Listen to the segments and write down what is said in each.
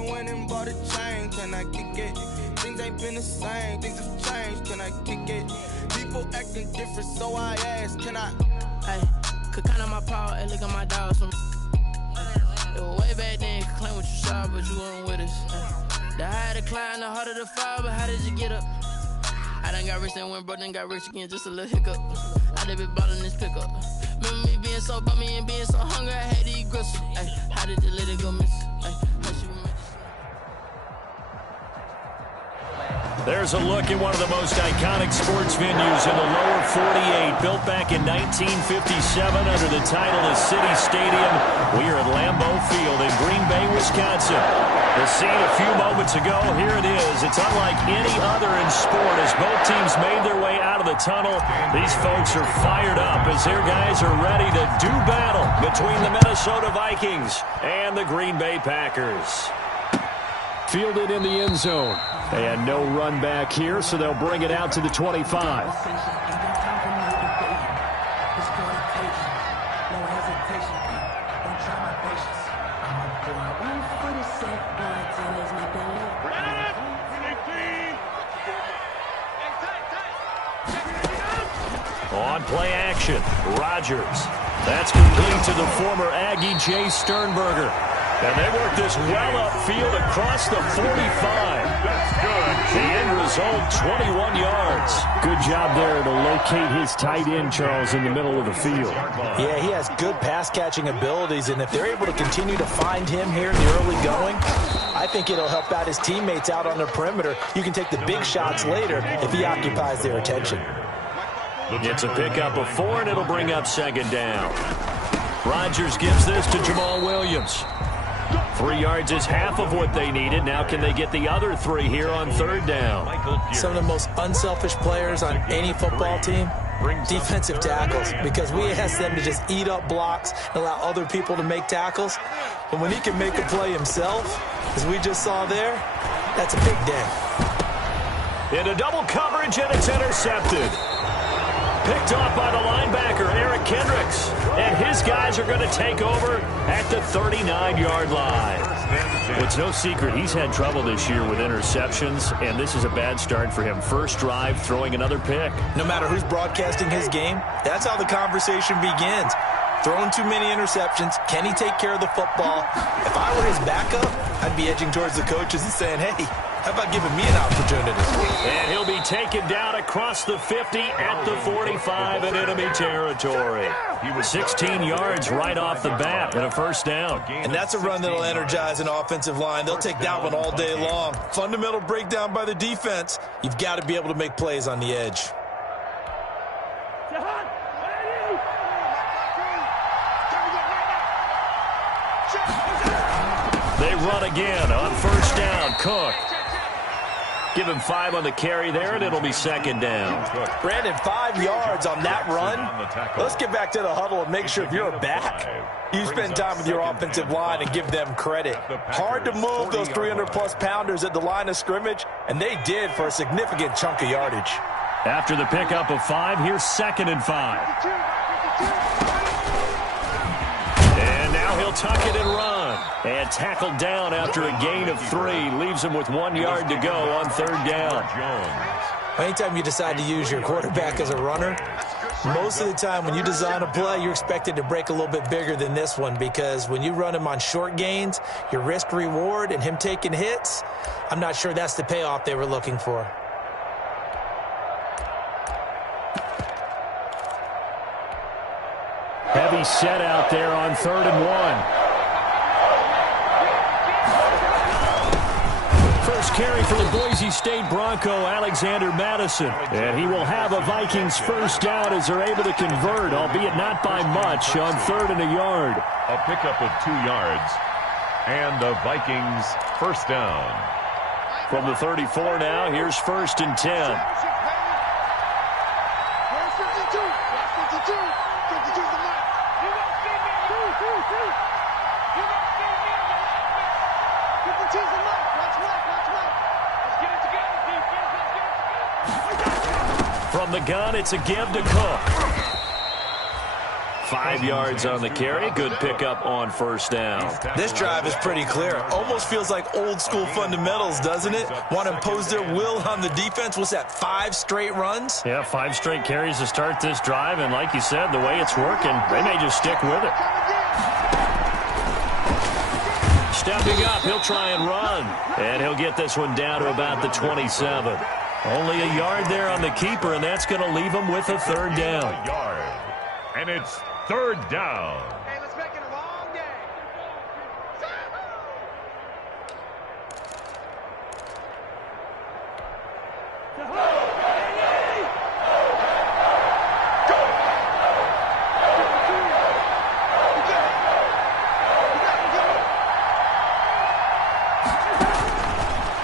I went and bought a chain, can I kick it? Things ain't been the same, things have changed, can I kick it? People acting different, so I asked, can I? Hey, could count on my power, hey, look at my dogs from. It was way back then, could claim what you saw, but you weren't with us. The higher the climb, the harder the fall, but how did you get up? I done got rich and went broke, then got rich again, just a little hiccup. I done been ballin' this pickup. Remember me being so bummy and being so hungry, I had to eat gristle. Ay, how did you let it go miss? Ay, how she miss? There's a look at one of the most iconic sports venues in the lower 48, built back in 1957 under the title of City Stadium. We are at Lambeau Field in Green Bay, Wisconsin. The scene a few moments ago, here it is. It's unlike any other in sport as both teams made their way out of the tunnel. These folks are fired up as their guys are ready to do battle between the Minnesota Vikings and the Green Bay Packers. Fielded in the end zone. And no run back here, so they'll bring it out to the 25. On play action, Rodgers. That's complete to the former Aggie Jay Sternberger. And they work this well upfield across the 45. That's good. The end result, 21 yards. Good job there to locate his tight end, Charles, in the middle of the field. Yeah, he has good pass-catching abilities, and if they're able to continue to find him here in the early going, I think it'll help out his teammates out on the perimeter. You can take the big shots later if he occupies their attention. It's a pickup of 4, and it'll bring up second down. Rodgers gives this to Jamal Williams. 3 yards is half of what they needed. Now can they get the other 3 here on third down? Some of the most unselfish players on any football team, defensive tackles, because we ask them to just eat up blocks and allow other people to make tackles. But when he can make a play himself, as we just saw there, that's a big day. Into double coverage, and it's intercepted. Picked off by the linebacker, Eric Kendricks. And his guys are going to take over at the 39-yard line. It's no secret he's had trouble this year with interceptions, and this is a bad start for him. First drive, throwing another pick. No matter who's broadcasting his game, that's how the conversation begins. Throwing too many interceptions. Can he take care of the football? If I were his backup, I'd be edging towards the coaches and saying, hey, how about giving me an opportunity? And he'll be taken down across the 50 at the 45 in enemy territory. He was 16 yards right off the bat and a first down. And that's a run that'll energize an offensive line. They'll take that one all day long. Fundamental breakdown by the defense. You've got to be able to make plays on the edge. They run again on first down. Cook. Give him 5 on the carry there, and it'll be second down. Brandon, 5 yards on that run. Let's get back to the huddle and make sure if you're a back, you spend time with your offensive line and give them credit. Hard to move those 300-plus pounders at the line of scrimmage, and they did for a significant chunk of yardage. After the pickup of 5, here's second and 5. And now he'll tuck it and run. And tackled down after a gain of 3. Leaves him with 1 yard to go on third down. Anytime you decide to use your quarterback as a runner, most of the time when you design a play, you're expected to break a little bit bigger than this one, because when you run him on short gains, your risk-reward and him taking hits, I'm not sure that's the payoff they were looking for. Heavy set out there on 3rd and 1. First carry for the Boise State Bronco, Alexander Madison. And he will have a Vikings first down as they're able to convert, albeit not by much, on 3rd and a yard. A pickup of 2 yards. And the Vikings first down. From the 34 now, here's 1st and 10. From the gun, it's a give to Cook. 5 yards on the carry. Good pickup on first down. This drive is pretty clear. Almost feels like old school fundamentals, doesn't it? Want to impose their will on the defense. What's that, 5 straight runs? Yeah, 5 straight carries to start this drive. And like you said, the way it's working, they may just stick with it. Stepping up, he'll try and run. And he'll get this one down to about the 27. Only a yard there on the keeper, and that's going to leave him with a third down. A yard. And it's third down. Hey, let's make it a long day.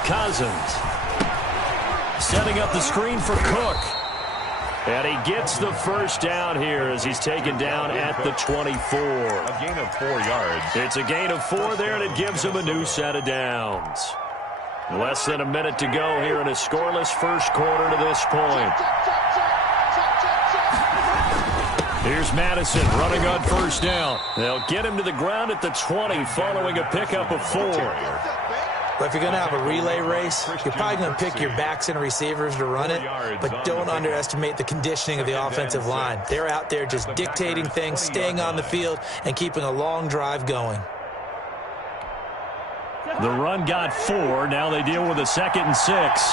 Cousins setting up the screen for Cook. And he gets the first down here as he's taken down at the 24. A gain of 4 yards. It's a gain of 4 there, and it gives him a new set of downs. Less than a minute to go here in a scoreless first quarter to this point. Here's Madison running on first down. They'll get him to the ground at the 20 following a pickup of 4. But if you're going to have a relay race, you're probably going to pick your backs and receivers to run it, but don't underestimate the conditioning of the offensive line. They're out there just dictating things, staying on the field, and keeping a long drive going. The run got 4. Now they deal with a 2nd and 6.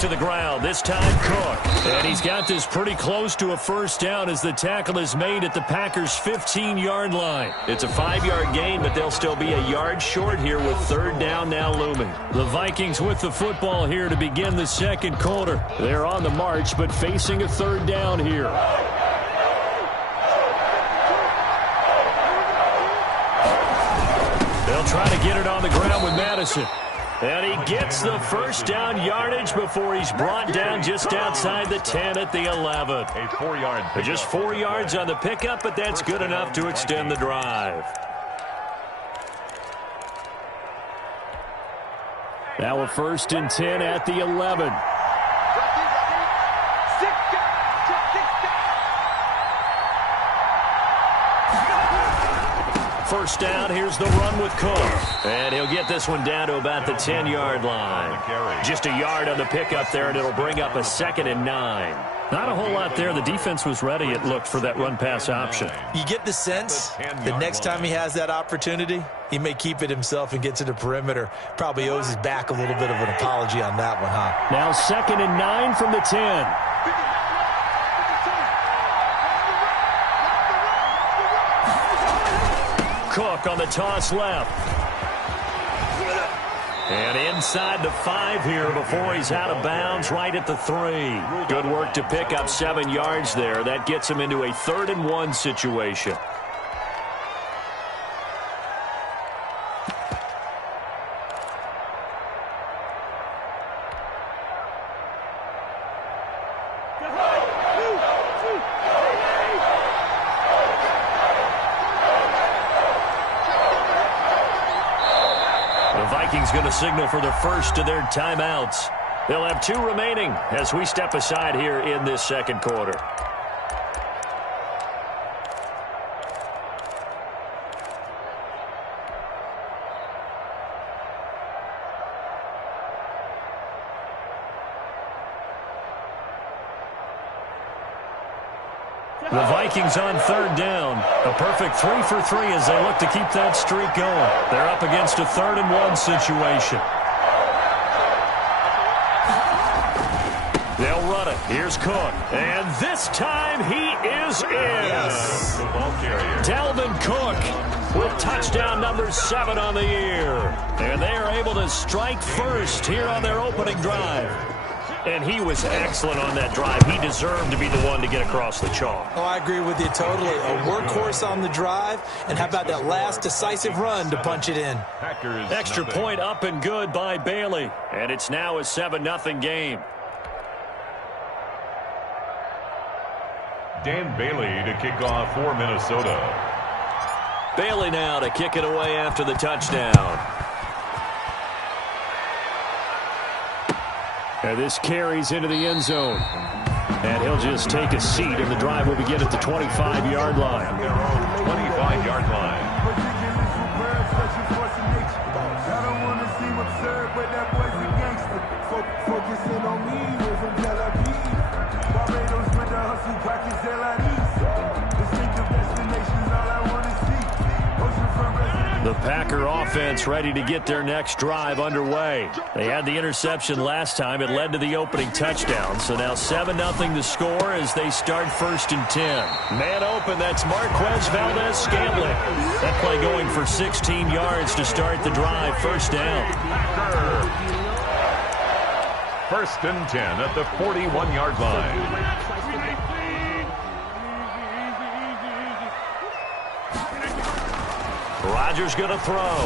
To the ground, this time Cook. And he's got this pretty close to a first down as the tackle is made at the Packers' 15-yard line. It's a 5-yard gain, but they'll still be a yard short here with third down now looming. The Vikings with the football here to begin the second quarter. They're on the march, but facing a third down here. They'll try to get it on the ground with Madison. And he gets the first down yardage before he's brought down just outside the 10 at the 11. A 4-yard pickup. Just 4 yards on the pickup, but that's good enough to extend the drive. Now a 1st and 10 at the 11. First down, here's the run with Cook. And he'll get this one down to about the 10-yard line. Just a yard on the pickup there, and it'll bring up a 2nd and 9. Not a whole lot there. The defense was ready, it looked, for that run-pass option. You get the sense the next time he has that opportunity, he may keep it himself and get to the perimeter. Probably owes his back a little bit of an apology on that one, huh? Now 2nd and 9 from the 10. Cook on the toss left. And inside the 5 here before he's out of bounds right at the 3. Good work to pick up 7 yards there. That gets him into a 3rd and 1 situation. Going to signal for the first of their timeouts. They'll have 2 remaining as we step aside here in this second quarter. The Vikings on third down. A perfect 3 for 3 as they look to keep that streak going. They're up against a 3rd and 1 situation. They'll run it. Here's Cook. And this time he is in. Yes. Dalvin Cook with touchdown number 7 on the year. And they are able to strike first here on their opening drive. And he was excellent on that drive. He deserved to be the one to get across the chalk. Oh, I agree with you totally. A workhorse on the drive, and how about that last decisive run to punch it in? Extra point up and good by Bailey. And it's now a 7-0 game. Dan Bailey to kick off for Minnesota. Bailey now to kick it away after the touchdown. And this carries into the end zone. And he'll just take a seat, and the drive will begin at the 25-yard line. Their own 25-yard line. The Packer offense ready to get their next drive underway. They had the interception last time. It led to the opening touchdown. So now 7-0 to score as they start 1st and 10. Man open, that's Marquez Valdez-Scantling. That play going for 16 yards to start the drive. 1st down. 1st and 10 at the 41-yard line. Rodgers going to throw.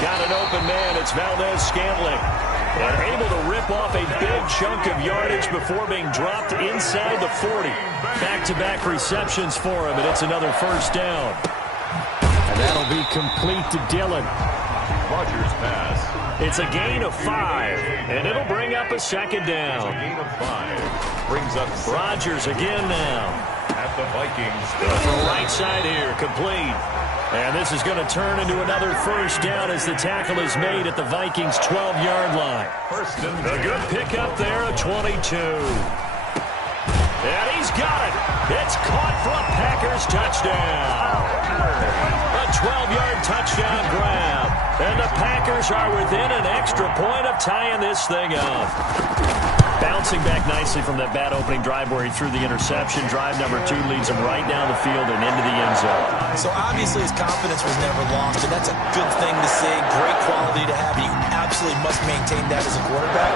Got an open man. It's Valdez-Scantling. And able to rip off a big chunk of yardage before being dropped inside the 40. Back-to-back receptions for him, and it's another 1st down. And that'll be complete to Dillon. Rodgers pass. It's a gain of 5, and it'll bring up a 2nd down. It's a gain of 5. Brings up Rodgers again now. At the Vikings. From right side here, complete. And this is going to turn into another 1st down as the tackle is made at the Vikings' 12-yard line. 1st and a good pickup there, a 22. And he's got it. It's caught for a Packers touchdown. A 12-yard touchdown grab. And the Packers are within an extra point of tying this thing up. Bouncing back nicely from that bad opening drive where he threw the interception. Drive number 2 leads him right down the field and into the end zone. So obviously his confidence was never lost, and that's a good thing to see. Great quality to have. You absolutely must maintain that as a quarterback.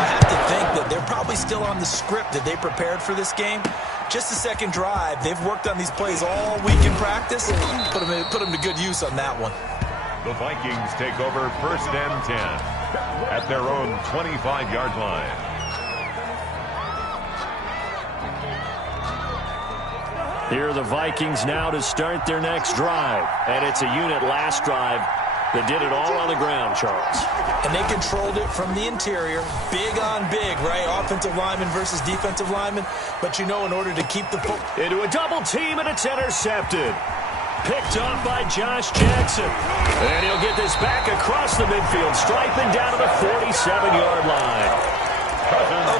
I have to think that they're probably still on the script that they prepared for this game. Just the 2nd drive. They've worked on these plays all week in practice. Put them to good use on that one. The Vikings take over 1st and 10 at their own 25-yard line. Here are the Vikings now to start their next drive. And it's a unit last drive that did it all on the ground, Charles. And they controlled it from the interior. Big on big, right? Offensive lineman versus defensive lineman. But, you know, in order to keep the foot into a double team, and it's intercepted. Picked off by Josh Jackson. And he'll get this back across the midfield, striping down to the 47-yard line.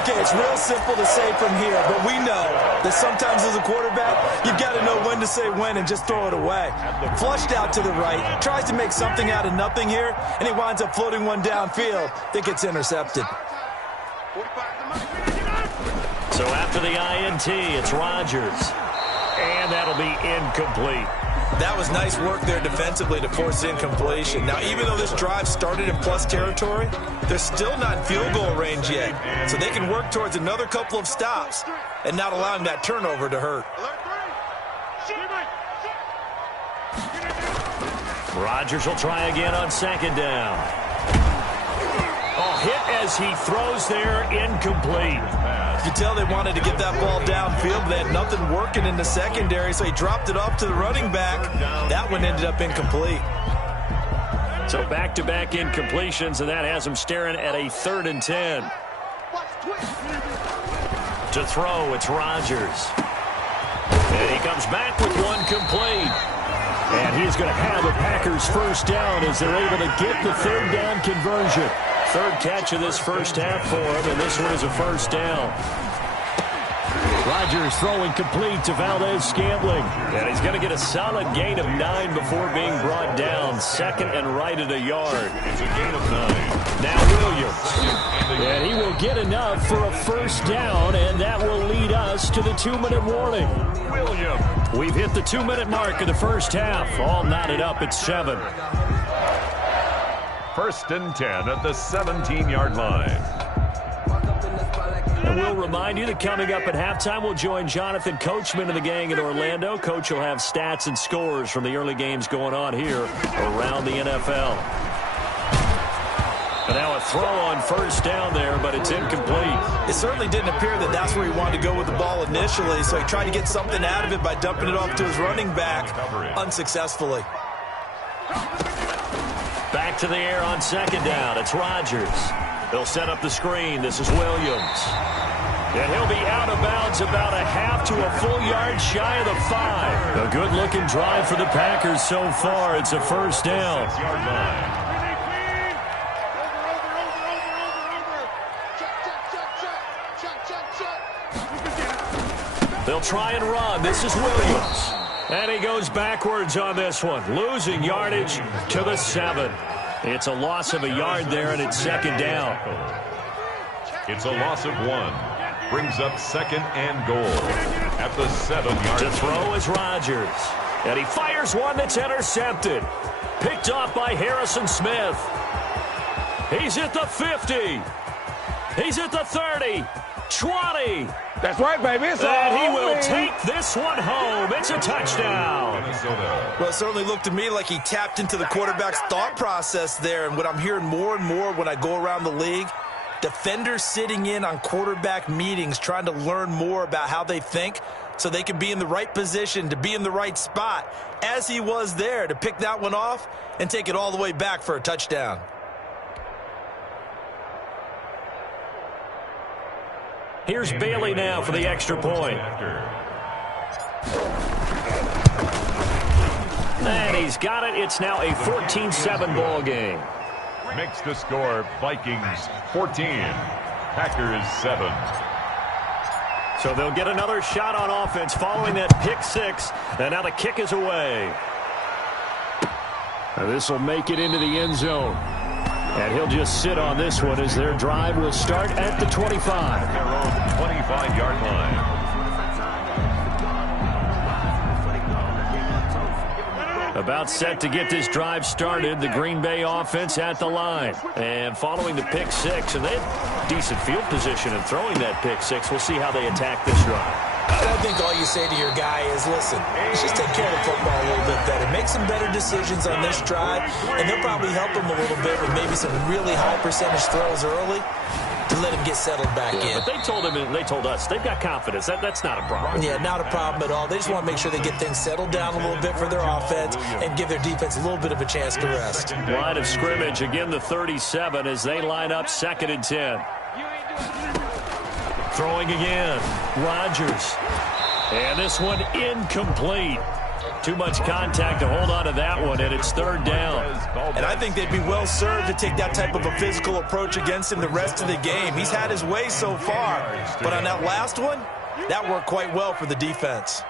Okay, it's real simple to say from here, but we know that sometimes as a quarterback, you've got to know when to say when and just throw it away. Flushed out to the right, tries to make something out of nothing here, and he winds up floating one downfield that gets intercepted. So after the INT, it's Rodgers. And that'll be incomplete. That was nice work there defensively to force incompletion. Now, even though this drive started in plus territory, they're still not in field goal range yet. So they can work towards another couple of stops and not allowing that turnover to hurt. Rodgers will try again on 2nd down. Oh, hit as he throws there, incomplete. You can tell they wanted to get that ball downfield, but they had nothing working in the secondary, so he dropped it off to the running back. That one ended up incomplete. So back-to-back incompletions, and that has him staring at a 3rd and 10. To throw, it's Rodgers. And he comes back with one complete. And he's going to have a Packers 1st down as they're able to get the 3rd down conversion. 3rd catch of this 1st half for him, and this one is a 1st down. Rodgers throwing complete to Valdez-Scantling. And he's going to get a solid gain of 9 before being brought down. 2nd and right at a yard. It's a gain of 9. Now Williams. And he will get enough for a 1st down, and that will lead us to the 2-minute warning. Williams. We've hit the 2-minute mark of the 1st half. All knotted up at 7. 1st and 10 at the 17-yard line. And we'll remind you that coming up at halftime, we'll join Jonathan Coachman and the gang in Orlando. Coach will have stats and scores from the early games going on here around the NFL. And now a throw on first down there, but it's incomplete. It certainly didn't appear that that's where he wanted to go with the ball initially, so he tried to get something out of it by dumping it off to his running back unsuccessfully. Back to the air on second down. It's Rodgers. They'll set up the screen. This is Williams. And he'll be out of bounds about a half to a full yard shy of the 5. A good-looking drive for the Packers so far. It's a first down. They'll try and run. This is Williams. And he goes backwards on this one, losing yardage to the 7. It's a loss of a yard there, and it's second down. It's a loss of 1. Brings up second and goal at the 7-yard To throw is Rodgers. And he fires one that's intercepted. Picked off by Harrison Smith. He's at the 50. He's at the 30. 20. That's right, baby. And he will take this one home. It's a touchdown. Well, it certainly looked to me like he tapped into the quarterback's thought process there. And what I'm hearing more and more when I go around the league, defenders sitting in on quarterback meetings trying to learn more about how they think so they can be in the right position to be in the right spot, as he was there to pick that one off and take it all the way back for a touchdown. Here's Bailey now for the extra point. And he's got it. It's now a 14-7 ball game. Makes the score Vikings 14, Packers 7. So they'll get another shot on offense following that pick 6. And now the kick is away. This will make it into the end zone. And he'll just sit on this one as their drive will start at the 25. Their own 25-yard line. About set to get this drive started, the Green Bay offense at the line. And following the pick 6, and they had decent field position in throwing that pick 6. We'll see how they attack this drive. I think all you say to your guy is, listen, let's just take care of the football a little bit better. Make some better decisions on this drive, and they'll probably help him a little bit with maybe some really high percentage throws early to let him get settled back in. But they told him, and they told us, they've got confidence. That's not a problem. Yeah, not a problem at all. They just want to make sure they get things settled down a little bit for their offense and give their defense a little bit of a chance to rest. Line of scrimmage, again the 37 as they line up 2nd and 10. Throwing again, Rodgers. And this one incomplete. Too much contact to hold on to that one, and it's 3rd down. And I think they'd be well served to take that type of a physical approach against him the rest of the game. He's had his way so far, but on that last one, that worked quite well for the defense.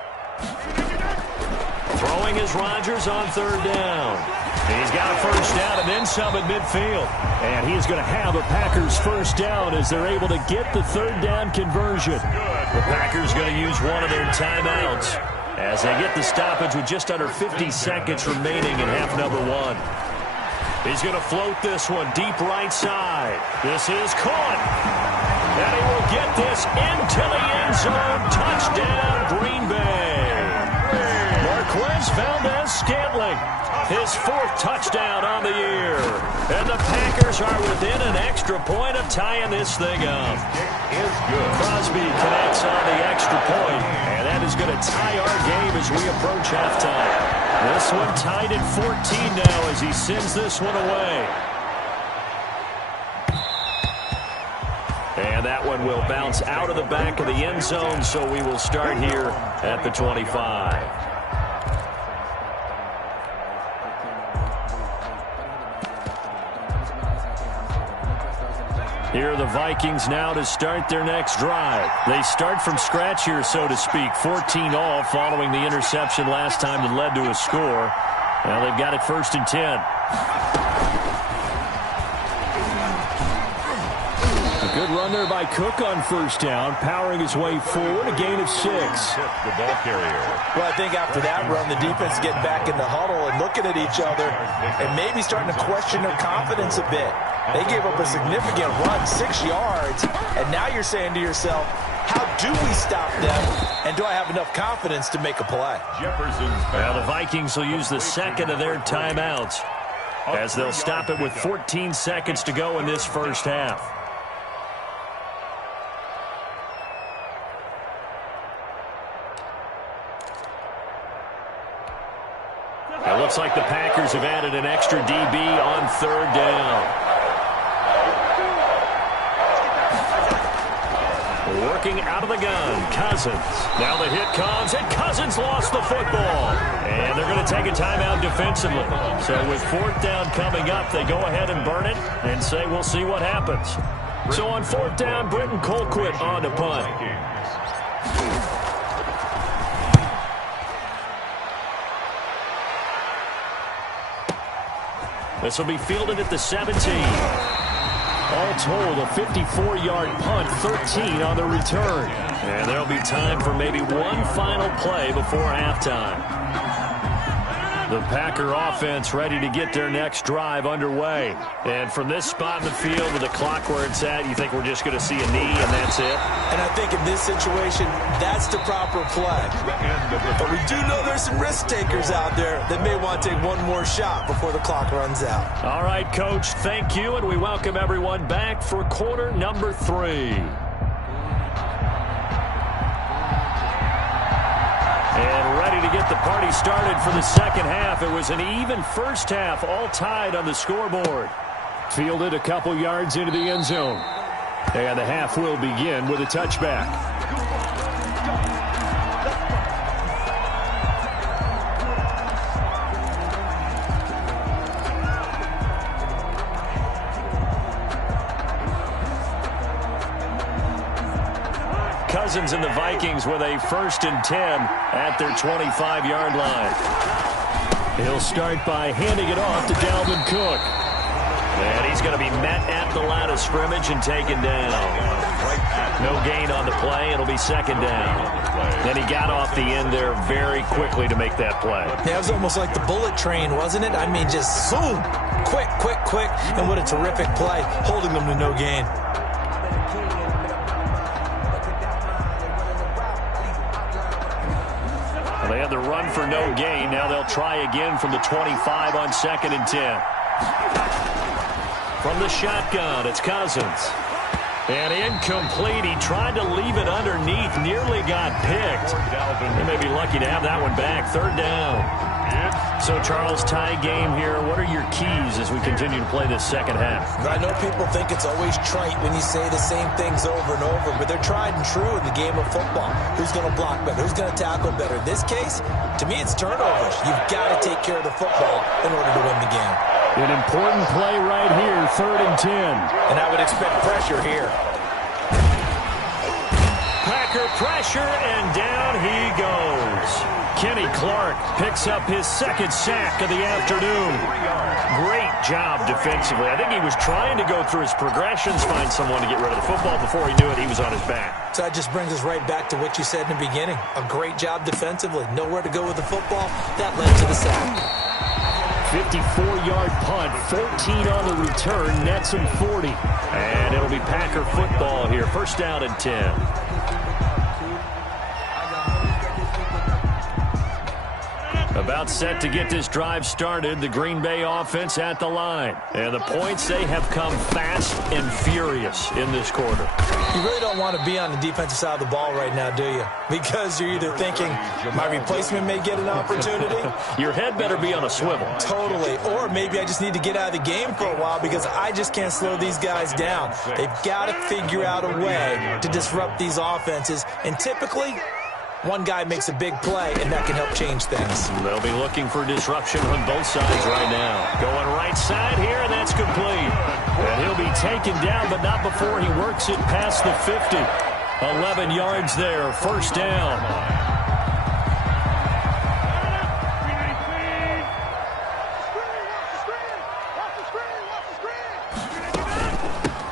Throwing is Rodgers on 3rd down. He's got a first down and then some at midfield. And he's going to have a Packers first down as they're able to get the 3rd down conversion. The Packers going to use one of their timeouts as they get the stoppage with just under 50 seconds remaining in half number 1. He's going to float this one deep right side. This is caught. And he will get this into the end zone. Touchdown, Green Bay. Marquez Valdez-Scantling, his 4th touchdown on the year. And the Packers are within an extra point of tying this thing up. Is good. Crosby connects on the extra point, and that is going to tie our game as we approach halftime. This one tied at 14 now as he sends this one away. And that one will bounce out of the back of the end zone, so we will start here at the 25. Here are the Vikings now to start their next drive. They start from scratch here, so to speak. 14-all following the interception last time that led to a score. Now they've got it 1st and 10. A good run there by Cook on first down, powering his way forward, a gain of 6. The ball carrier. Well, I think after that run, the defense getting back in the huddle and looking at each other and maybe starting to question their confidence a bit. They gave up a significant run, 6 yards, and now you're saying to yourself, how do we stop them, and do I have enough confidence to make a play? Jefferson's Well, the Vikings will use the 2nd of their timeouts. as they'll stop it with 14 seconds to go in this first half. It looks like the Packers have added an extra DB on third down. Working out of the gun, Cousins. Now the hit comes, and Cousins lost the football. And they're going to take a timeout defensively. So with fourth down coming up, they go ahead and burn it and say we'll see what happens. So on fourth down, Britton Colquitt on to punt. This will be fielded at the 17. All told, a 54-yard punt, 13 on the return. And there'll be time for maybe one final play before halftime. The Packer offense ready to get their next drive underway. And from this spot in the field with the clock where it's at, you think we're just going to see a knee and that's it? And I think in this situation, that's the proper play. But we do know there's some risk takers out there that may want to take one more shot before the clock runs out. All right, Coach, thank you, and we welcome everyone back for quarter number 3. And ready to get the party started for the second half. It was an even first half, all tied on the scoreboard. Fielded a couple yards into the end zone. And the half will begin with a touchback. Cousins and the Vikings with a 1st and 10 at their 25-yard line. He'll start by handing it off to Dalvin Cook. And he's going to be met at the line of scrimmage and taken down. No gain on the play. It'll be 2nd down. Then he got off the end there very quickly to make that play. Yeah, it was almost like the bullet train, wasn't it? I mean, just zoom. Quick, quick, quick. And what a terrific play, holding them to no gain. They had the run for no gain. Now they'll try again from the 25 on 2nd and 10. From the shotgun, it's Cousins. And incomplete. He tried to leave it underneath. Nearly got picked. They may be lucky to have that one back. 3rd down. So, Charles, tie game here. What are your keys as we continue to play this second half? I know people think it's always trite when you say the same things over and over, but they're tried and true in the game of football. Who's going to block better? Who's going to tackle better? In this case, to me, it's turnovers. You've got to take care of the football in order to win the game. An important play right here, 3rd and 10. And I would expect pressure here. Packer pressure, and down he goes. Kenny Clark picks up his 2nd sack of the afternoon. Great job defensively. I think he was trying to go through his progressions, find someone to get rid of the football. Before he knew it, he was on his back. So that just brings us right back to what you said in the beginning. A great job defensively. Nowhere to go with the football. That led to the sack. 54-yard punt, 14 on the return, nets him 40. And it'll be Packer football here. 1st down and 10. About set to get this drive started, the Green Bay offense at the line. And the points, they have come fast and furious in this quarter. You really don't want to be on the defensive side of the ball right now, do you? Because you're either thinking, my replacement may get an opportunity. Your head better be on a swivel. Totally. Or maybe I just need to get out of the game for a while because I just can't slow these guys down. They've got to figure out a way to disrupt these offenses. And typically, one guy makes a big play, and that can help change things. They'll be looking for disruption on both sides right now. Going right side here, and that's complete. And he'll be taken down, but not before he works it past the 50. 11 yards there, 1st down.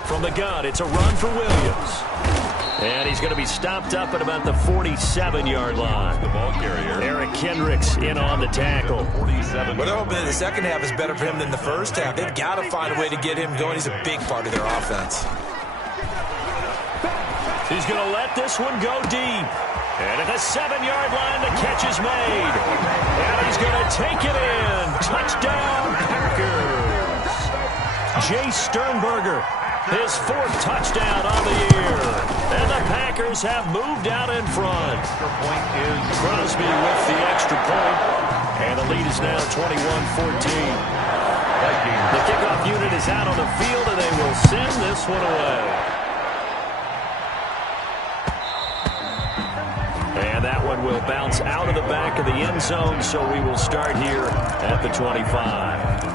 From the gun, it's a run for Williams. And he's going to be stopped up at about the 47-yard line. The ball carrier. Eric Kendricks in on the tackle. 47. Well, they're hoping that the second half is better for him than the first half. They've got to find a way to get him going. He's a big part of their offense. He's going to let this one go deep. And at the 7-yard line, the catch is made. And he's going to take it in. Touchdown, Packers. Jay Sternberger, his 4th touchdown on the year. And the Packers have moved out in front. Crosby with the extra point. And the lead is now 21-14. The kickoff unit is out on the field, and they will send this one away. And that one will bounce out of the back of the end zone, so we will start here at the 25.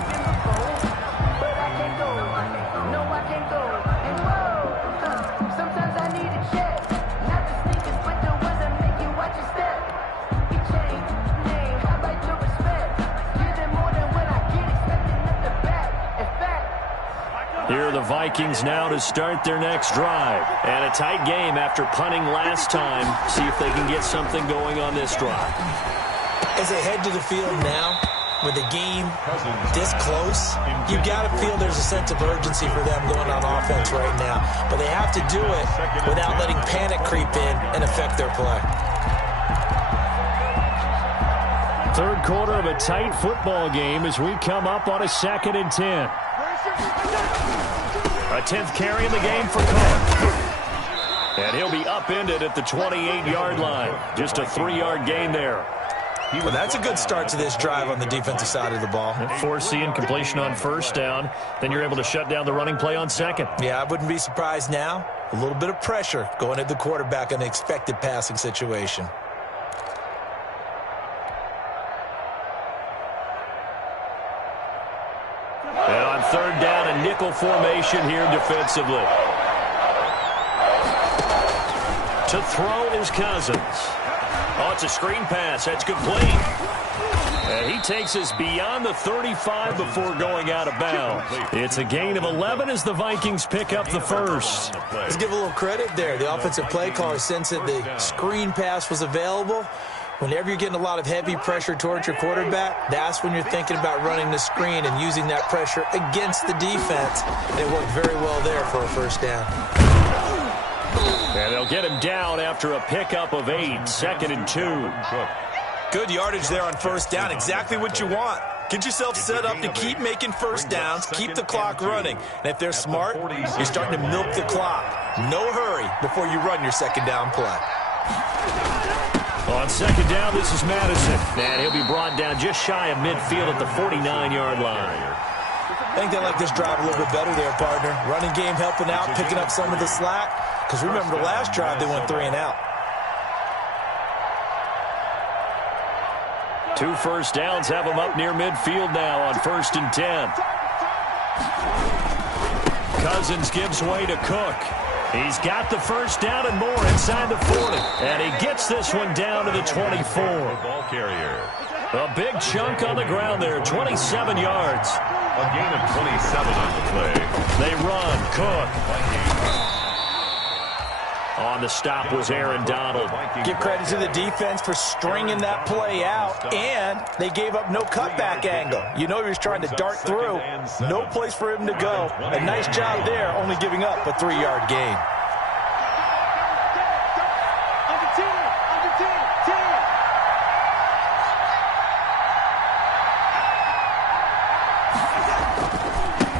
Here are the Vikings now to start their next drive. And a tight game after punting last time. See if they can get something going on this drive. As they head to the field now, with the game this close, you got to feel there's a sense of urgency for them going on offense right now. But they have to do it without letting panic creep in and affect their play. Third quarter of a tight football game as we come up on a 2nd and 10. A 10th carry in the game for Cook. And he'll be upended at the 28-yard line. Just a 3-yard gain there. Well, that's a good start to this drive on the defensive side of the ball. Forcing completion on 1st down. Then you're able to shut down the running play on 2nd. Yeah, I wouldn't be surprised now. A little bit of pressure going at the quarterback in the expected passing situation. And on 3rd down, a nickel formation here defensively. To throw is Cousins. Oh, it's a screen pass. That's complete. And he takes us beyond the 35 before going out of bounds. It's a gain of 11 as the Vikings pick up the first. Let's give a little credit there. The offensive play caller sensed that the screen pass was available. Whenever you're getting a lot of heavy pressure towards your quarterback, that's when you're thinking about running the screen and using that pressure against the defense. And it worked very well there for a first down. And they'll get him down after a pickup of 8, 2nd and 2. Good yardage there on first down. Exactly what you want. Get yourself set up to keep making first downs, keep the clock running. And if they're smart, you're starting to milk the clock. No hurry before you run your second down play. On 2nd down, this is Madison. And he'll be brought down just shy of midfield at the 49-yard line. I think they like this drive a little bit better there, partner. Running game helping out, picking up some of the slack. Because remember the last drive, they went 3 and out. 2 first downs have them up near midfield now on 1st and 10. Cousins gives way to Cook. He's got the first down and more inside the 40. And he gets this one down to the 24. Ball carrier. A big chunk on the ground there, 27 yards. A gain of 27 on the play. They run. Cook. On the stop was Aaron Donald. Give credit to the defense for stringing that play out, and they gave up no cutback angle. You know he was trying to dart through. No place for him to go. A nice job there, only giving up a 3-yard gain.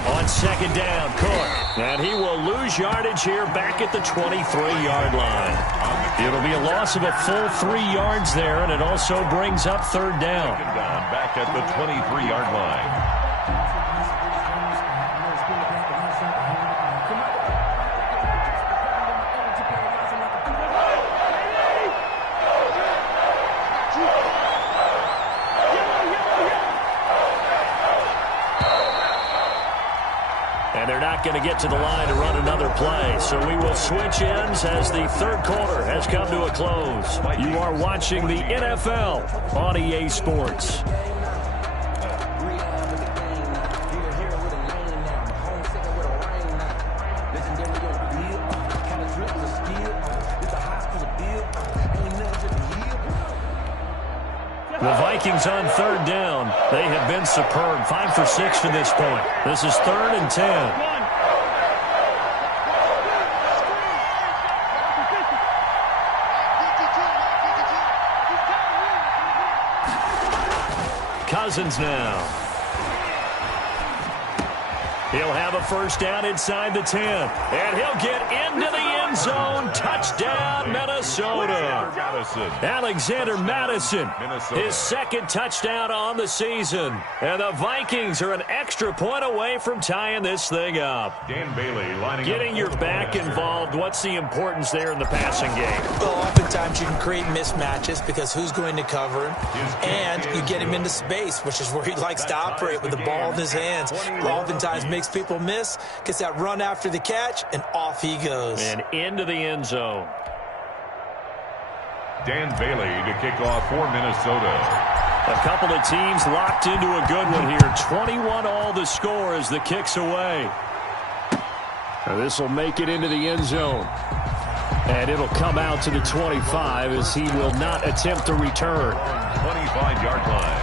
On 2nd down, Cook. And he will lose yardage here back at the 23-yard line. It'll be a loss of a full 3 yards there, and it also brings up 3rd down. Back at the 23-yard line. They're not going to get to the line to run another play. So we will switch ends as the 3rd quarter has come to a close. You are watching the NFL on EA Sports. The Vikings on 3rd down. They have been superb. 5 for 6 to this point. This is 3rd and 10. Cousins now. He'll have a first down inside the 10. And he'll get into the end zone. Touchdown, Minnesota. Alexander Madison, his second touchdown on the season. And the Vikings are an extra point away from tying this thing up. Dan Bailey lining Getting up your back involved, what's the importance there in the passing game? Well, oftentimes you can create mismatches because who's going to cover him, and you get him into space, which is where he likes to operate with the ball in his hands. Oftentimes makes people miss, gets that run after the catch, and off he goes. And into the end zone. Dan Bailey to kick off for Minnesota. A couple of teams locked into a good one here. 21-all the score as the kick's away. Now this will make it into the end zone. And it'll come out to the 25 as he will not attempt to return. 25-yard line.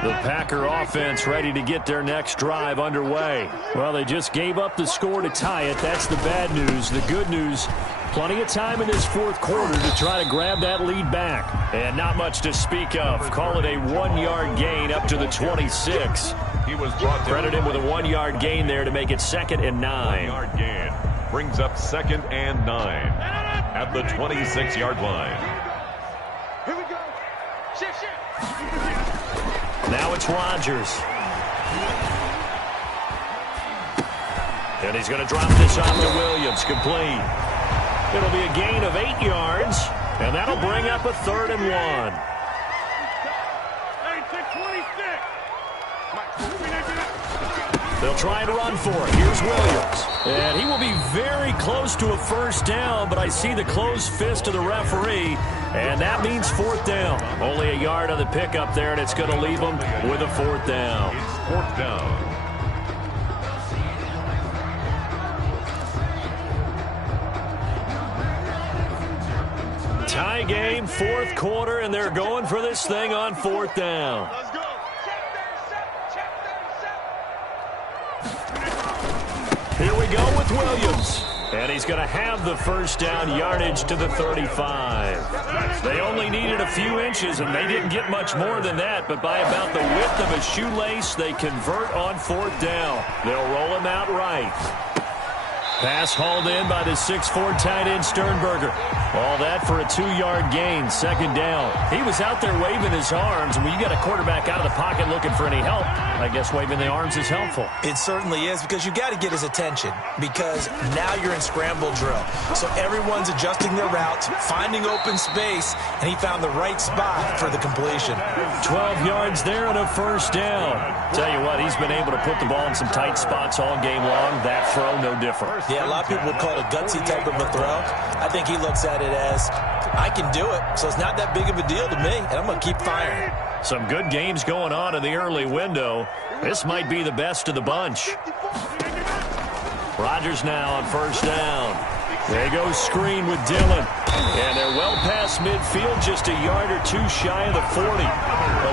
The Packer offense ready to get their next drive underway. Well, they just gave up the score to tie it. That's the bad news. The good news, plenty of time in this fourth quarter to try to grab that lead back. And not much to speak of. Call it a 1-yard gain up to the 26. He was brought down. Credit him with a 1-yard gain there to make it 2nd and 9. 1-yard gain brings up 2nd and 9 at the 26-yard line. Here we go. Shift. Now it's Rodgers. And he's going to drop this off to Williams. Complete. It'll be a gain of 8 yards, and that'll bring up a 3rd and 1. They'll try and run for it. Here's Williams. And he will be very close to a first down, but I see the closed fist of the referee, and that means 4th down. Only a yard on the pickup there, and it's going to leave them with a 4th down. It's 4th down. Tie game, 4th quarter, and they're going for this thing on 4th down. Let's go. Here we go with Williams. And he's going to have the first down, yardage to the 35. They only needed a few inches, and they didn't get much more than that. But by about the width of a shoelace, they convert on 4th down. They'll roll him out right. Pass hauled in by the 6'4" tight end Sternberger. All that for a 2-yard gain, 2nd down. He was out there waving his arms, and when you got a quarterback out of the pocket looking for any help, I guess waving the arms is helpful. It certainly is, because you got to get his attention, because now you're in scramble drill. So everyone's adjusting their routes, finding open space, and he found the right spot for the completion. 12 yards there and a first down. Tell you what, he's been able to put the ball in some tight spots all game long. That throw, no different. Yeah, a lot of people would call it a gutsy type of a throw. I think he looks at it as, I can do it, so it's not that big of a deal to me, and I'm going to keep firing. Some good games going on in the early window. This might be the best of the bunch. Rodgers now on first down. They go screen with Dillon. And they're well past midfield, just a yard or two shy of the 40.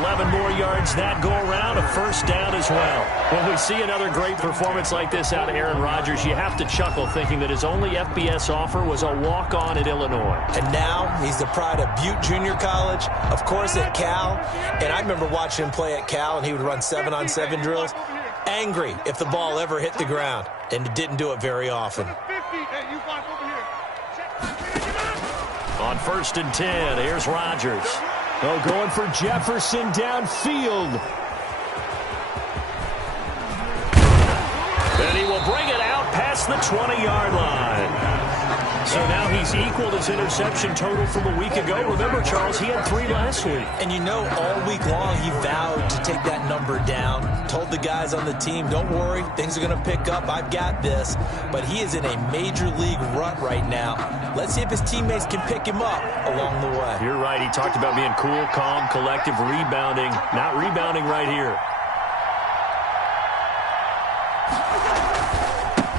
11 more yards that go around, a first down as well. When we see another great performance like this out of Aaron Rodgers, you have to chuckle thinking that his only FBS offer was a walk-on at Illinois. And now he's the pride of Butte Junior College, of course at Cal. And I remember watching him play at Cal, and he would run 7-on-7 drills. Angry if the ball ever hit the ground, and it didn't do it very often. On 1st and 10, here's Rodgers. Oh, going for Jefferson downfield. And he will bring it out past the 20-yard line. So now he's equaled his interception total from a week ago. Remember, Charles, he had 3 last week. And you know, all week long he vowed to take that number down. Told the guys on the team, don't worry, things are going to pick up. I've got this. But he is in a major league rut right now. Let's see if his teammates can pick him up along the way. You're right. He talked about being cool, calm, collective, rebounding. Not rebounding right here.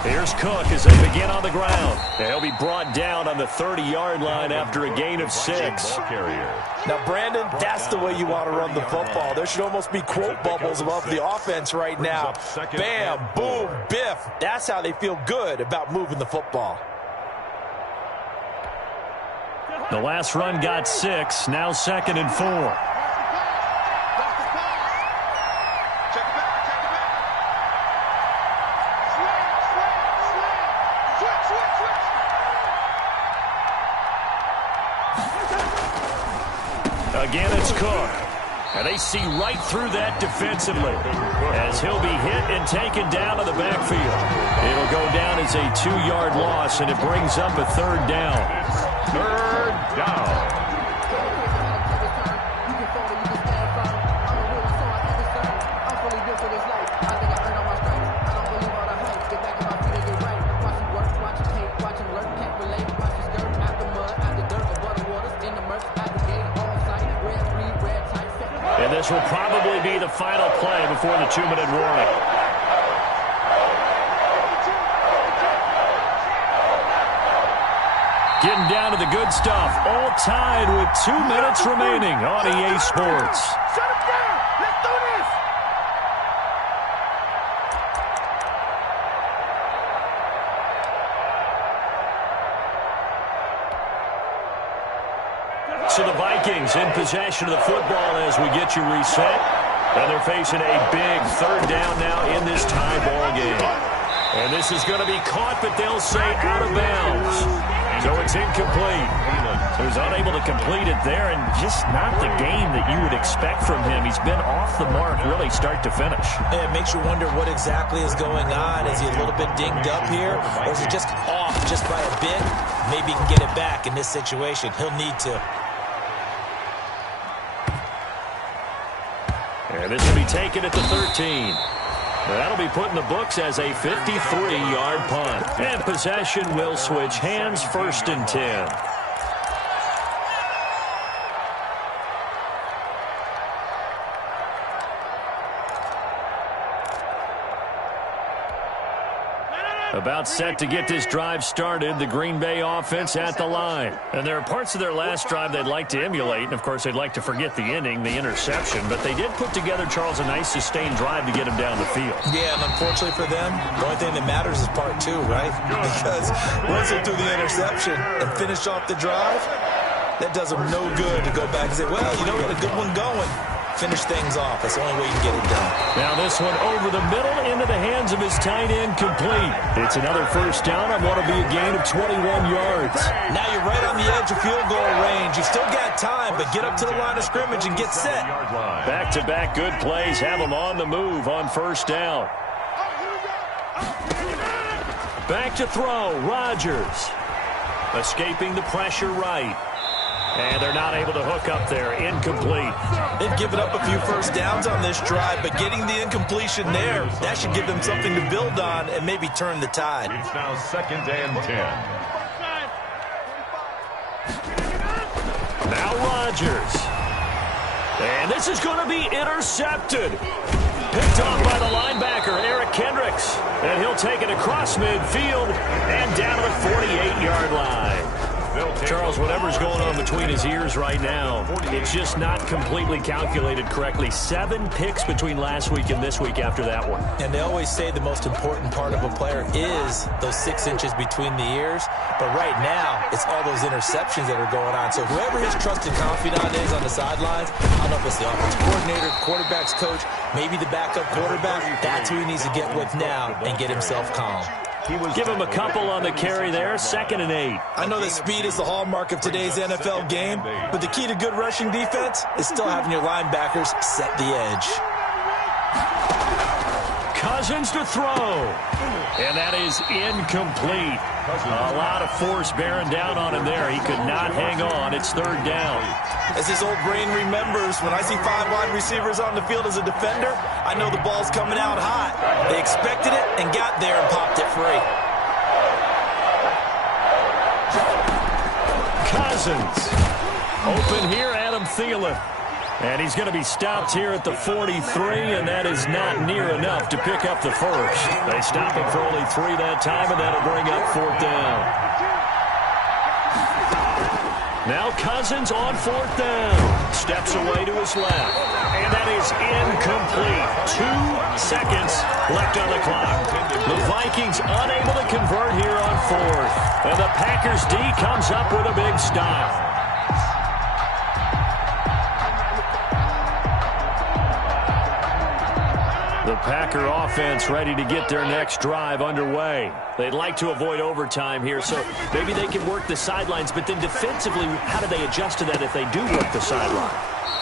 Here's Cook as they begin on the ground. And he'll be brought down on the 30-yard line after a gain of 6. Now, Brandon, that's the way you want to run the football. There should almost be quote bubbles above the offense right now. Bam, boom, biff. That's how they feel good about moving the football. The last run got 6. Now 2nd and 4. Again, it's Cook. And they see right through that defensively as he'll be hit and taken down to the backfield. It'll go down as a 2-yard loss, and it brings up a 3rd down. 3rd down. And this will probably be the final play before the 2-minute warning. Getting down to the good stuff. All tied with 2 minutes remaining on EA Sports. Shut him down! Let's do this! So the Vikings in possession of the football as we get you reset. And they're facing a big 3rd down now in this tie ball game. And this is going to be caught, but they'll say out of bounds. So it's incomplete. So he's unable to complete it there, and just not the game that you would expect from him. He's been off the mark really start to finish. It makes you wonder what exactly is going on. Is he a little bit dinged up here, or is he just off just by a bit? Maybe he can get it back in this situation. He'll need to. And this will be taken at the 13. That'll be put in the books as a 53-yard punt. And possession will switch hands, 1st and 10. About set to get this drive started, the Green Bay offense at the line. And there are parts of their last drive they'd like to emulate, and of course they'd like to forget the ending, the interception, but they did put together, Charles, a nice sustained drive to get him down the field. Yeah, and unfortunately for them, the only thing that matters is part 2, right? Because once they do the interception and finish off the drive, that does them no good to go back and say, well, you know, we had a good one going. Finish things off. That's the only way you can get it done. Now this one over the middle into the hands of his tight end, complete. It's another 1st down on what will be a gain of 21 yards. Now you're right on the edge of field goal range. You've still got time, but get up to the line of scrimmage and get set. Back-to-back good plays have him on the move on 1st down. Back to throw, Rodgers. Escaping the pressure right. And they're not able to hook up there. Incomplete. They've given up a few 1st downs on this drive, but getting the incompletion there, that should give them something to build on and maybe turn the tide. It's now 2nd and 10. Now Rodgers. And this is going to be intercepted. Picked off by the linebacker, Eric Kendricks. And he'll take it across midfield and down to the 48-yard line. Charles, whatever's going on between his ears right now, it's just not completely calculated correctly. 7 picks between last week and this week after that one. And they always say the most important part of a player is those 6 inches between the ears. But right now, it's all those interceptions that are going on. So whoever his trusted confidant is on the sidelines, I don't know if it's the offensive coordinator, quarterback's coach, maybe the backup quarterback, that's who he needs to get with now and get himself calm. Give him a couple on the carry there, 2nd and 8. I know that speed is the hallmark of today's NFL game, but the key to good rushing defense is still having your linebackers set the edge. Cousins to throw. And that is incomplete. A lot of force bearing down on him there. He could not hang on. It's 3rd down. As his old brain remembers, when I see 5 wide receivers on the field as a defender, I know the ball's coming out hot. They expected it and got there and popped it free. Cousins. Open here, Adam Thielen. And he's going to be stopped here at the 43, and that is not near enough to pick up the first. They stop him for only 3 that time, and that'll bring up 4th down. Now Cousins on 4th down. Steps away to his left. And that is incomplete. 2 seconds left on the clock. The Vikings unable to convert here on 4th. And the Packers D comes up with a big stop. The Packer offense ready to get their next drive underway. They'd like to avoid overtime here, so maybe they can work the sidelines, but then defensively, how do they adjust to that if they do work the sideline?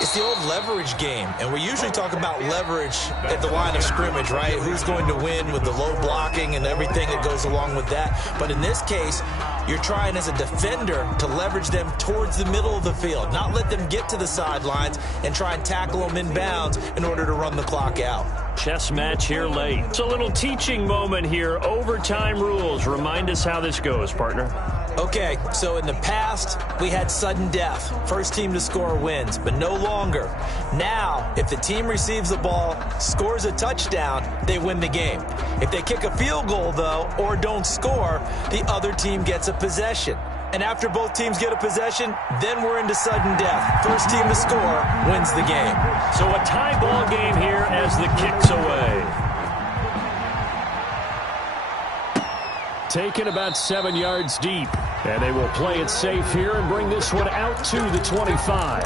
It's the old leverage game, and we usually talk about leverage at the line of scrimmage, right? Who's going to win with the low blocking and everything that goes along with that. But in this case, you're trying as a defender to leverage them towards the middle of the field, not let them get to the sidelines and try and tackle them in bounds in order to run the clock out. Chess match here late. It's a little teaching moment here. Overtime rules. Remind us how this goes, partner. Okay, so in the past, we had sudden death. First team to score wins, but no longer. Now, if the team receives the ball, scores a touchdown, they win the game. If they kick a field goal, though, or don't score, the other team gets a possession. And after both teams get a possession, then we're into sudden death. First team to score wins the game. So a tie ball game here as the kick's away. Taken about 7 yards deep. And they will play it safe here and bring this one out to the 25.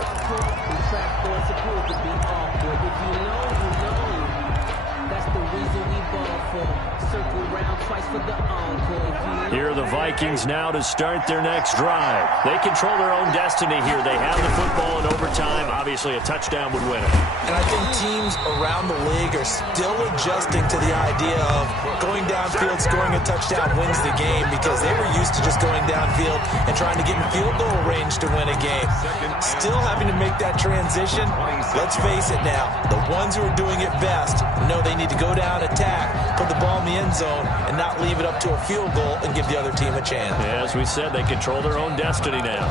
Here are the Vikings now to start their next drive. They control their own destiny here. They have the football in overtime. Obviously, a touchdown would win it. And I think teams around the league are still adjusting to the idea of going downfield, scoring a touchdown wins the game, because they were used to just going downfield and trying to get in field goal range to win a game. Still having to make that transition. Let's face it now, the ones who are doing it best know they need to go down, attack, put the ball in the end zone, and not leave it up to a field goal and give the other team a chance. Yeah, as we said, they control their own destiny now.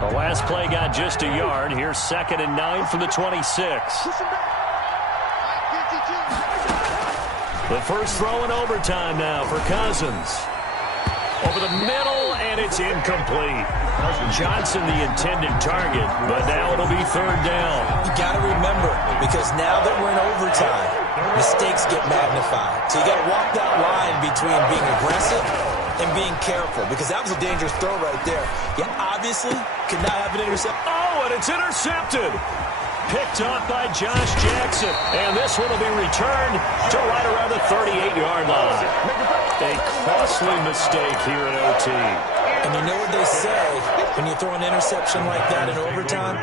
The last play got just a yard. Here's 2nd and 9 from the 26. The first throw in overtime now for Cousins. Over the middle, and it's incomplete. Johnson the intended target, but now it'll be 3rd down. You got to remember, because now that we're in overtime, mistakes get magnified. So you got to walk that line between being aggressive and being careful, because that was a dangerous throw right there. You obviously could not have an interception. Oh, and it's intercepted. Picked up by Josh Jackson. And this one will be returned to right around the 38-yard line. A costly mistake here in OT. And you know what they say, when you throw an interception like that in overtime,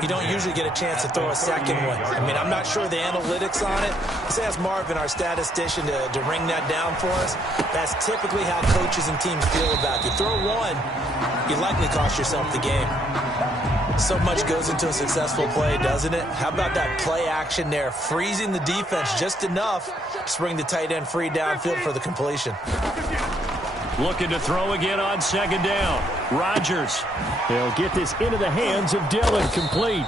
you don't usually get a chance to throw a second one. I mean, I'm not sure the analytics on it. Let's ask Marvin, our statistician, to ring that down for us. That's typically how coaches and teams feel about it. You throw one, you likely cost yourself the game. So much goes into a successful play, doesn't it? How about that play action there, freezing the defense just enough to bring the tight end free downfield for the completion. Looking to throw again on 2nd down. Rodgers. They'll get this into the hands of Dillon, complete.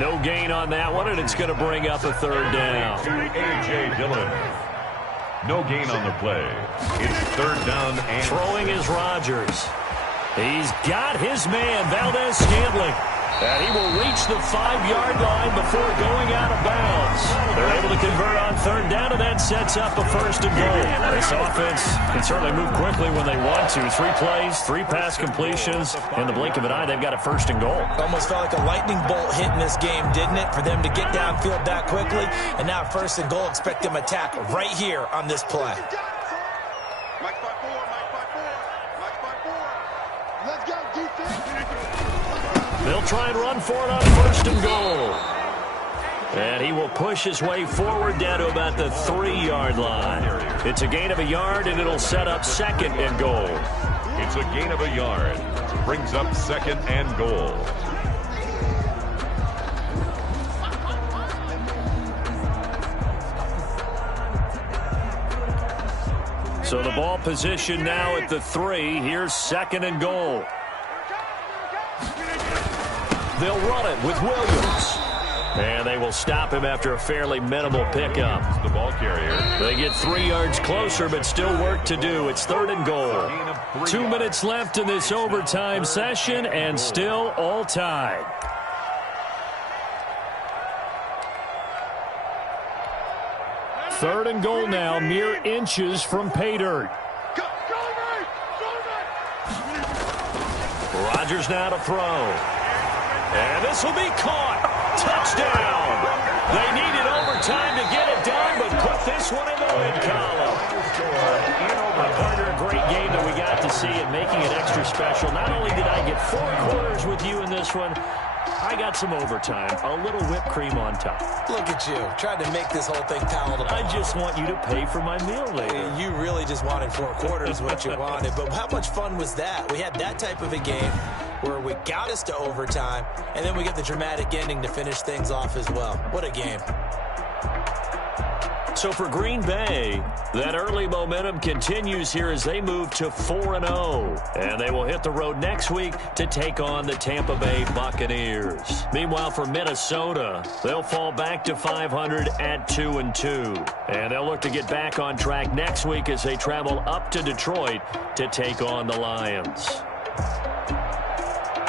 No gain on that one, and it's going to bring up a 3rd down. A.J. Dillon. No gain on the play. It's 3rd down and... Throwing is Rodgers. He's got his man, Valdez-Scantling. And he will reach the 5-yard line before going out of bounds. They're able to convert on 3rd down, and that sets up a 1st and goal. This offense can certainly move quickly when they want to. 3 plays, 3 pass completions. In the blink of an eye, they've got a 1st and goal. Almost felt like a lightning bolt hit in this game, didn't it? For them to get downfield that quickly. And now 1st and goal, expect them to attack right here on this play. They'll try and run for it on 1st and goal. And he will push his way forward down to about the 3-yard line. It's a gain of a yard, and it'll set up 2nd and goal. It's a gain of a yard. Brings up 2nd and goal. So the ball position now at the 3. Here's 2nd and goal. They'll run it with Williams. And they will stop him after a fairly minimal pickup. The ball carrier. They get 3 yards closer, but still work to do. It's 3rd and goal. 2 minutes left in this overtime session, and still all tied. Third and goal now, mere inches from pay dirt. Rodgers now to throw. And this will be caught. Touchdown. They needed overtime to get it done, but put this one in the win column. Partner, a great game that we got to see and making it extra special. Not only did I get 4 quarters with you in this one, I got some overtime, a little whipped cream on top. Look at you, trying to make this whole thing palatable. I just want you to pay for my meal later. You really just wanted 4 quarters what you wanted, but how much fun was that? We had that type of a game where we got us to overtime, and then we get the dramatic ending to finish things off as well. What a game. So for Green Bay, that early momentum continues here as they move to 4-0. And they will hit the road next week to take on the Tampa Bay Buccaneers. Meanwhile, for Minnesota, they'll fall back to 500 at 2-2. And they'll look to get back on track next week as they travel up to Detroit to take on the Lions.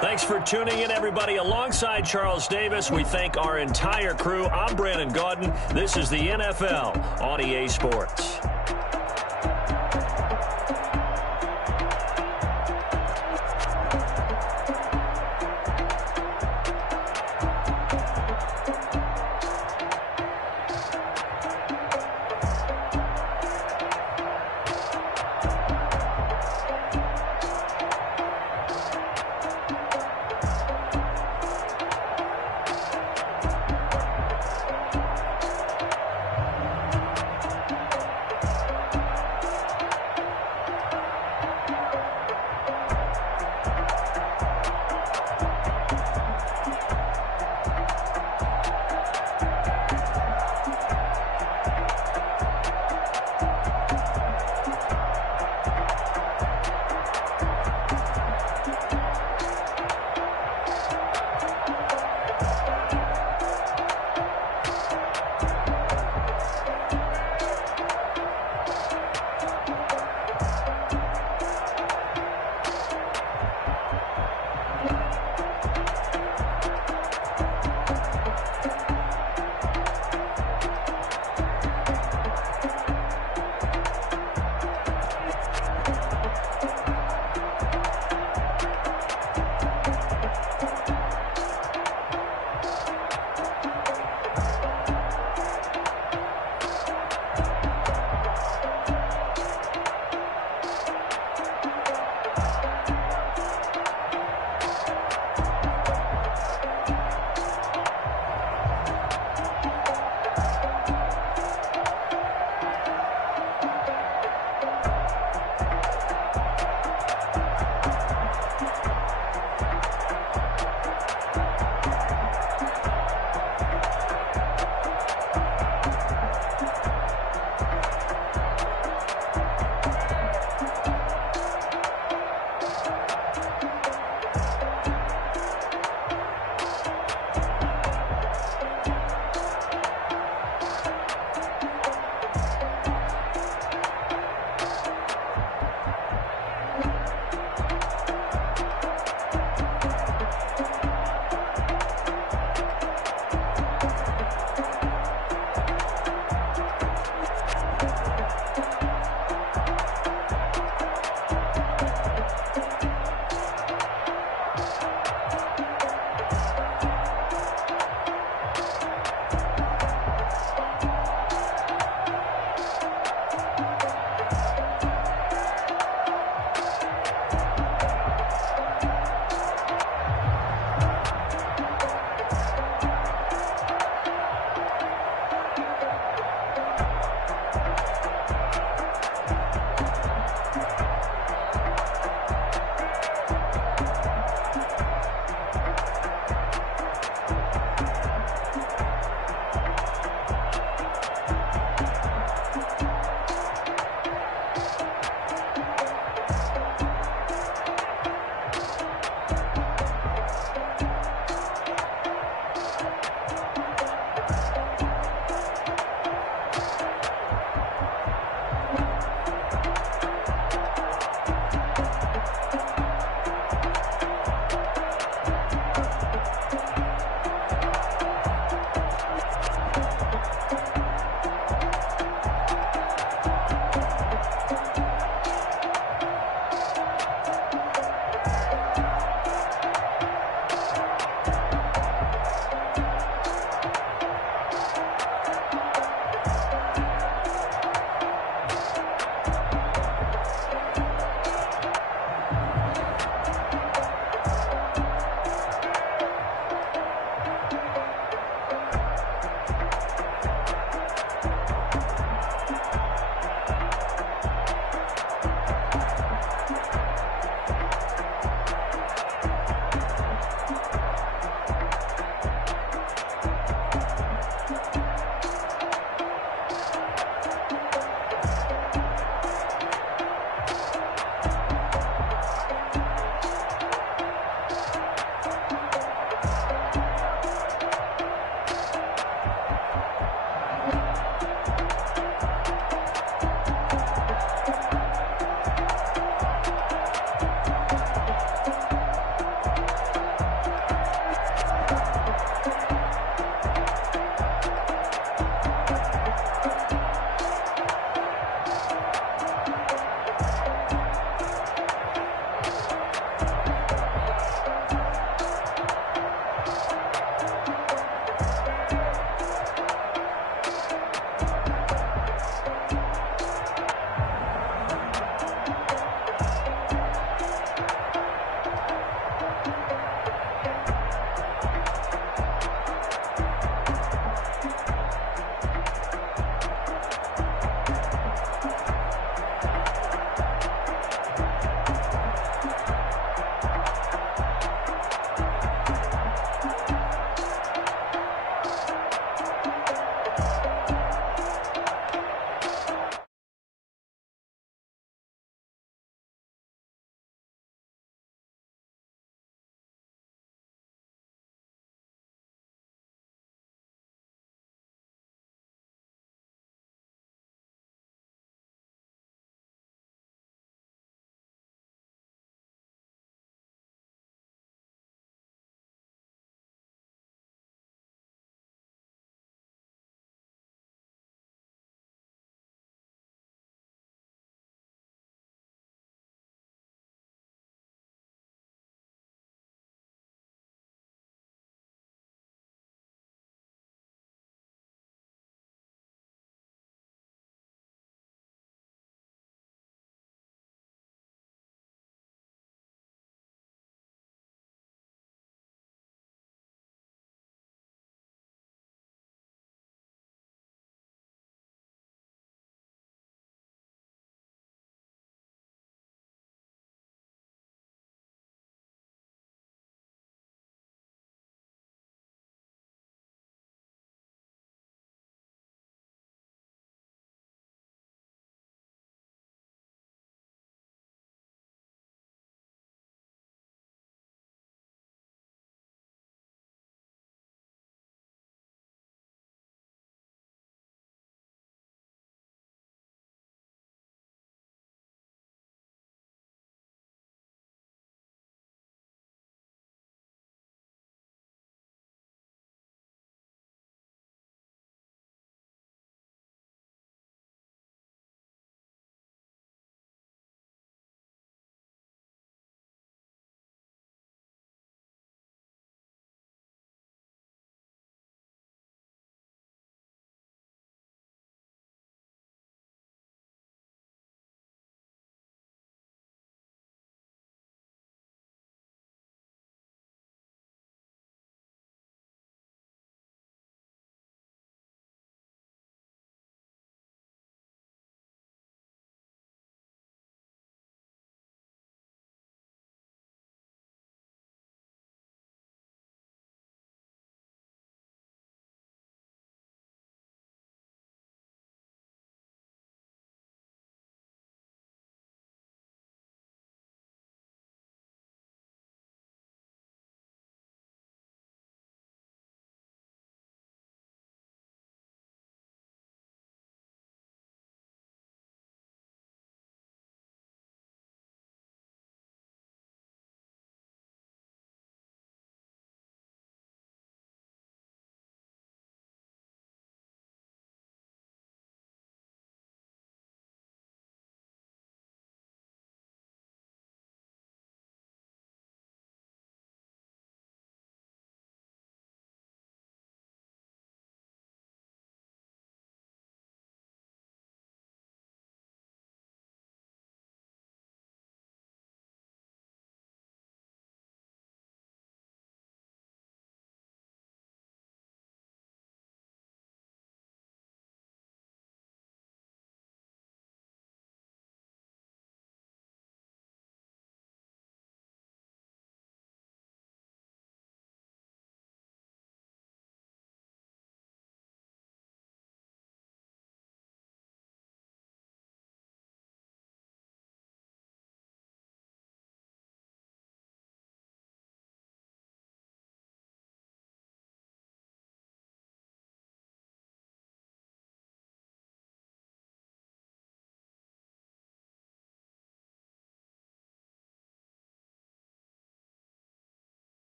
Thanks for tuning in, everybody. Alongside Charles Davis, we thank our entire crew. I'm Brandon Gaudin. This is the NFL on EA Sports.